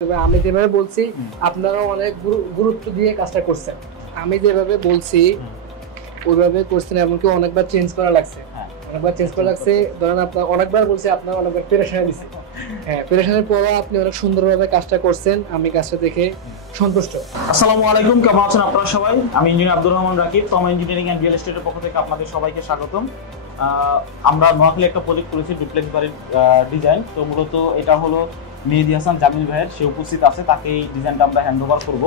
তবে আমি যেভাবে বলছি আপনারা অনেক গুরুত্ব দিয়ে কাজটা করছেন। আমি যেভাবে বলছি ওইভাবে করছেন, এমনকি অনেকবার চেঞ্জ করা লাগছে। অনেকবার চেঞ্জ করা লাগছে, ধরেন আপনার অনেকবার বলছি, আপনার অনেকবার পেরেশানি দিচ্ছে। হ্যাঁ, পেরেশানির পরও আপনি অনেক সুন্দরভাবে কাজটা করছেন, আমি কাজটা দেখে সন্তুষ্ট। আসসালামু আলাইকুম, কেমন আছেন আপনারা সবাই? আমি ইঞ্জিনিয়ার আব্দুর রহমান রাকিব, তমা ইঞ্জিনিয়ারিং অ্যান্ড রিয়েল এস্টেটের পক্ষ থেকে আপনাদের সবাইকে স্বাগতম। আমরা নোয়াখালী একটা প্রজেক্ট করেছি, ডুপ্লেক্স বাড়ির ডিজাইন। তো মূলত এটা হলো মেহেদি হাসান জামিল ভাইয়ের, সে উপস্থিত আছে, তাকে এই ডিজাইনটা আমরা হ্যান্ড ওভার করবো।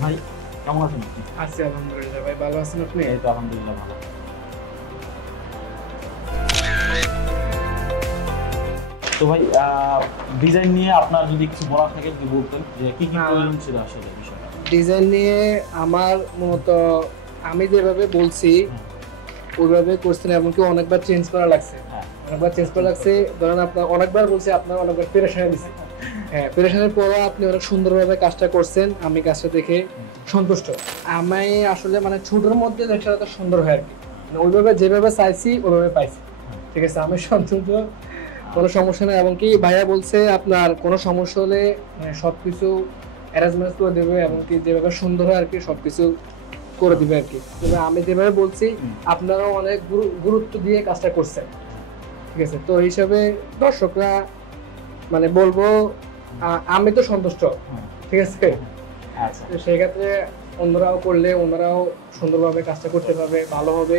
ভাই কেমন আছেন? আছি আলহামদুলিল্লাহ। ভাই ভালো আছেন আপনি? এই তো আলহামদুলিল্লাহ ভালো। তো ভাই ডিজাইন নিয়ে আপনার যদি কিছু বলার থাকে যদি বলতেন, যে কি কি প্রয়োজন ছিল আসলে বিষয়টা। ডিজাইন নিয়ে আমার মূলত আমি যেভাবে বলছি ওইভাবে করছেন, এমনকি অনেকবার চেঞ্জ করা লাগছে। অনেকবার চেঞ্জ করা লাগছে, ধরেন আপনার অনেকবার বলছি, আপনার অনেকবার পেরেশানি দিচ্ছে। হ্যাঁ, পেরেশানির পরও আপনি অনেক সুন্দরভাবে কাজটা করছেন, আমি কাজটা দেখে সন্তুষ্ট। আমি আসলে মানে ছোটোর মধ্যে লেখাটা সুন্দর হয় আর কি, মানে ওইভাবে যেভাবে চাইছি ওইভাবে পাইছি। ঠিক আছে, আমি সন্তুষ্ট, কোনো সমস্যা নেই। এমনকি ভাইয়া বলছে আপনার কোনো সমস্যা হলে মানে সবকিছু অ্যারেঞ্জমেন্ট করে দেবে, এমনকি যেভাবে সুন্দর হয় আর কি সবকিছু করে দিবে আর কি। তবে আমি যেভাবে বলছি আপনারাও অনেক গুরুত্ব দিয়ে কাজটা করছেন। ঠিক আছে, তো হিসাবে দর্শকরা মানে বলবো আমি তো সন্তুষ্ট। ঠিক আছে, আচ্ছা, তো সেই ক্ষেত্রে অন্যরাও করলে ওনারাও সুন্দরভাবে কাজটা করতে পারবে, ভালো হবে।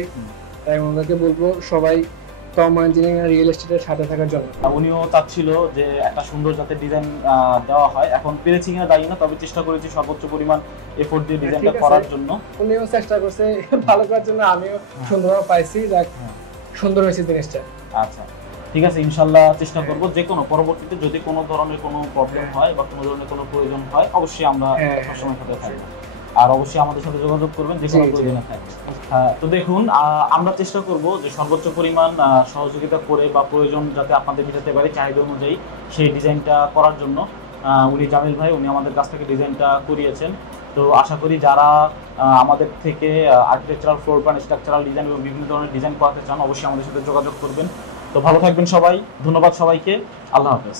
তাই ওনাদেরকে বলবো সবাই তমা ইঞ্জিনিয়ারিং আর রিয়েল এস্টেটের সাথে থাকার জন্য। উনিও চাচ্ছিল যে একটা সুন্দর যাতে ডিজাইন দেওয়া হয়, এখন পেরেছি কিনা জানি না, তবে চেষ্টা করেছি সর্বোচ্চ পরিমাণ এফোর্ট দিয়ে ডিজাইনটা করার জন্য। উনিও চেষ্টা করছে ভালো করার জন্য, আমিও সুন্দরভাবে পাইছি, যাক সুন্দর হয়েছে জিনিসটা। আচ্ছা, ঠিক আছে, ইনশাল্লাহ চেষ্টা করব। যে কোনো পরবর্তীতে যদি কোনো ধরনের কোনো প্রবলেম হয় বা কোনো ধরনের কোনো প্রয়োজন হয়, অবশ্যই আমরা সবসময় সাথে থাকবো। আর অবশ্যই আমাদের সাথে যোগাযোগ করবেন যে কোনো প্রয়োজনে থাকবে। হ্যাঁ, তো দেখুন, আমরা চেষ্টা করব যে সর্বোচ্চ পরিমাণ সহযোগিতা করে বা প্রয়োজন যাতে আপনাদের মেটাতে পারে চাহিদা অনুযায়ী সেই ডিজাইনটা করার জন্য। উনি জামিল ভাই, উনি আমাদের কাছ থেকে ডিজাইনটা করিয়েছেন। তো আশা করি যারা আমাদের থেকে architectural, floor plan, structural design এবং বিভিন্ন ধরনের ডিজাইন করাতে চান, অবশ্যই আমাদের সাথে যোগাযোগ করবেন। তো ভালো থাকবেন সবাই, ধন্যবাদ সবাইকে, আল্লাহ হাফেজ।